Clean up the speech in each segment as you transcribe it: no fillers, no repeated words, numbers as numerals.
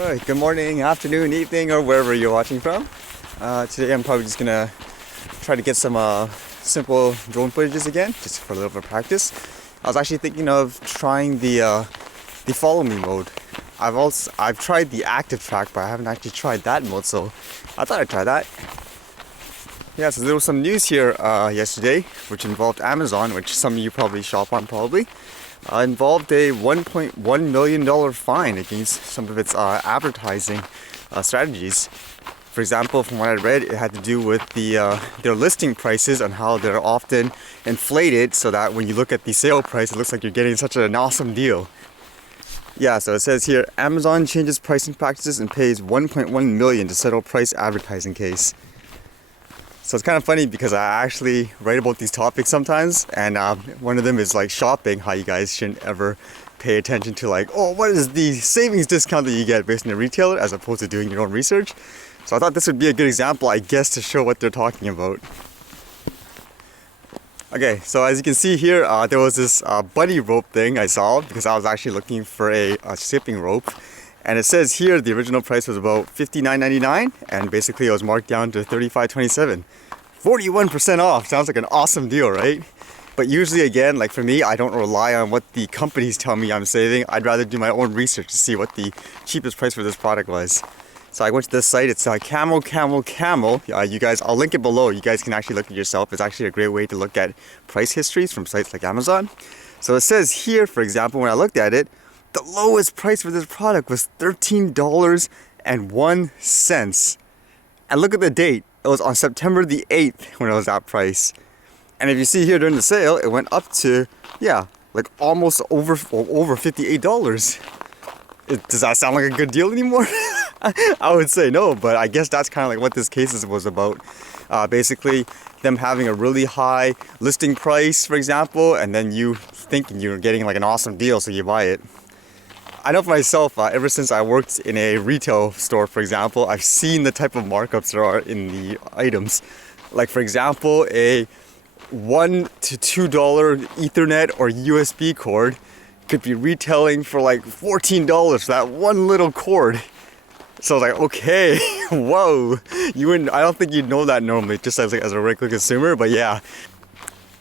Alright, good morning, afternoon, evening, or wherever you're watching from. Today I'm probably just gonna try to get some simple drone footages again, just for a little bit of practice. I was actually thinking of trying the follow me mode. I've tried the active track, but I haven't actually tried that mode, so I thought I'd try that. Yeah, so there was some news here yesterday, which involved Amazon, which some of you probably shop on probably. Involved a $1.1 million fine against some of its advertising strategies. For example, from what I read, it had to do with their listing prices and how they're often inflated so that when you look at the sale price, it looks like you're getting such an awesome deal. Yeah, so it says here, Amazon changes pricing practices and pays $1.1 million to settle price advertising case. So it's kind of funny because I actually write about these topics sometimes, and one of them is like shopping, how you guys shouldn't ever pay attention to like, oh, what is the savings discount that you get based on a retailer as opposed to doing your own research. So I thought this would be a good example, I guess, to show what they're talking about. Okay, so as you can see here, there was this buddy rope thing I saw because I was actually looking for a shipping rope. And it says here the original price was about $59.99, and basically it was marked down to $35.27. 41% off. Sounds like an awesome deal, right? But usually, again, like for me, I don't rely on what the companies tell me I'm saving. I'd rather do my own research to see what the cheapest price for this product was. So I went to this site. It's Camel. You guys, I'll link it below. You guys can actually look at it yourself. It's actually a great way to look at price histories from sites like Amazon. So it says here, for example, when I looked at it, the lowest price for this product was $13.01. And look at the date. It was on September the 8th when it was that price. And if you see here during the sale, it went up to, yeah, like almost over $58. Does that sound like a good deal anymore? I would say no, but I guess that's kind of like what this case was about. Basically, them having a really high listing price, for example, and then you thinking you're getting like an awesome deal, so you buy it. I know for myself, ever since I worked in a retail store, for example, I've seen the type of markups there are in the items. Like, for example, a $1 to $2 Ethernet or USB cord could be retailing for like $14 for that one little cord. So I was like, okay, whoa, I don't think you'd know that normally, just as a regular consumer, but yeah.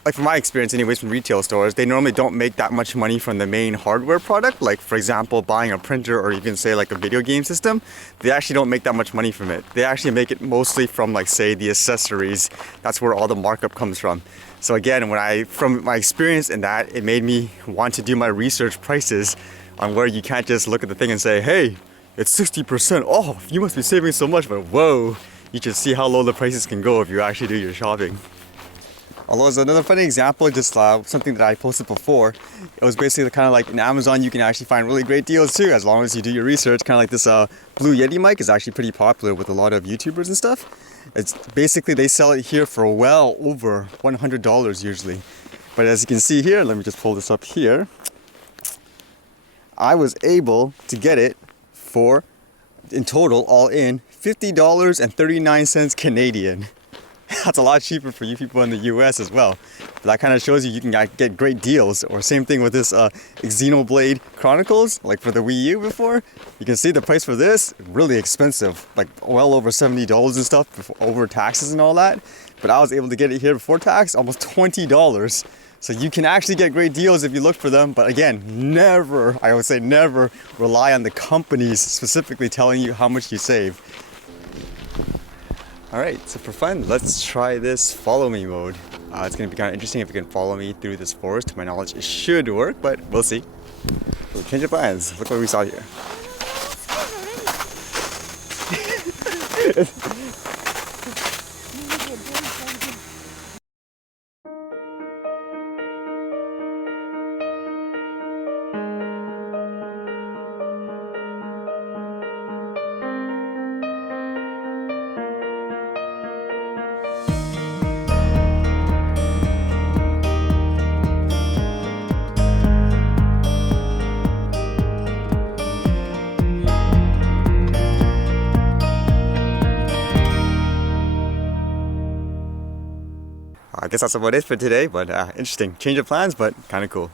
Like from my experience anyways from retail stores, they normally don't make that much money from the main hardware product. Like for example, buying a printer or even say like a video game system, they actually don't make that much money from it. They actually make it mostly from like say the accessories. That's where all the markup comes from. So again, from my experience in that, it made me want to do my research prices on where you can't just look at the thing and say, hey, it's 60% off, you must be saving so much, but whoa, you should see how low the prices can go if you actually do your shopping. Although it's another funny example, just something that I posted before. It was basically kind of like in Amazon, you can actually find really great deals too, as long as you do your research. Kind of like this Blue Yeti mic is actually pretty popular with a lot of YouTubers and stuff. It's basically, they sell it here for well over $100 usually. But as you can see here, let me just pull this up here. I was able to get it for, in total, all in, $50.39 Canadian. That's a lot cheaper for you people in the US as well. But that kind of shows you can get great deals. Or same thing with this Xenoblade Chronicles, like for the Wii U before. You can see the price for this, really expensive, like well over $70 and stuff, over taxes and all that. But I was able to get it here before tax, almost $20. So you can actually get great deals if you look for them. But again, I would say never rely on the companies specifically telling you how much you save. Alright, so for fun, let's try this follow me mode. It's going to be kind of interesting if you can follow me through this forest. To my knowledge, it should work, but we'll see. So change of plans. Look what we saw here. I guess that's about it for today, but interesting. Change of plans, but kind of cool.